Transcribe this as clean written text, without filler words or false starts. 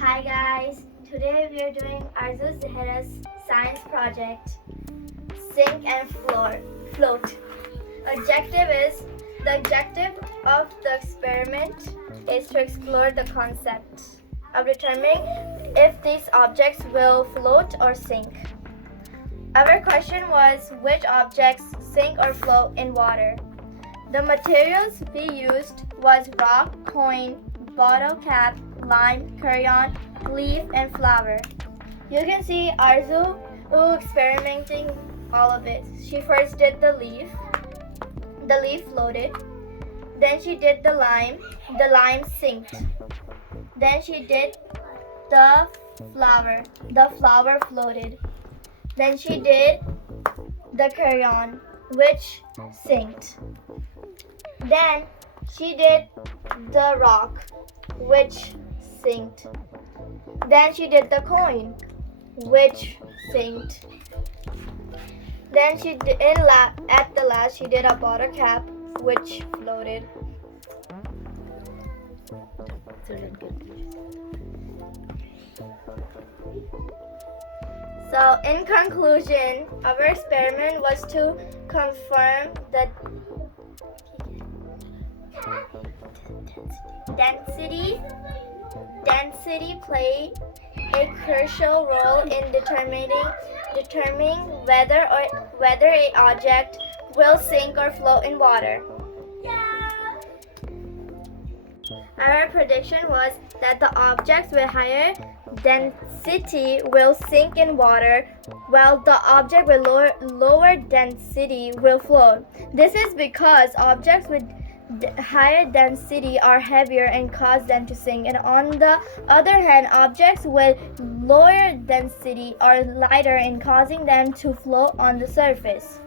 Hi guys, today we are doing Aarzo Zahra's science project, Sink and Float. The objective of the experiment is to explore the concept of determining if these objects will float or sink. Our question was which objects sink or float in water. The materials we used was rock, coin, bottle cap, lime, crayon, leaf, and flower. You can see Aarzo experimenting all of it. She first did the leaf floated. Then she did the lime sinked. Then she did the flower floated. Then she did the crayon, which sinked. Then she did the rock, which sinked. Then she did the coin, which sinked. Then at the last she did a bottle cap, which floated. So in conclusion, our experiment was to confirm that density played a crucial role in determining whether a object will sink or float in water. Our prediction was that the objects with higher density will sink in water, while the object with lower density will float. This is because objects with higher density are heavier and cause them to sink, and on the other hand, objects with lower density are lighter and causing them to float on the surface.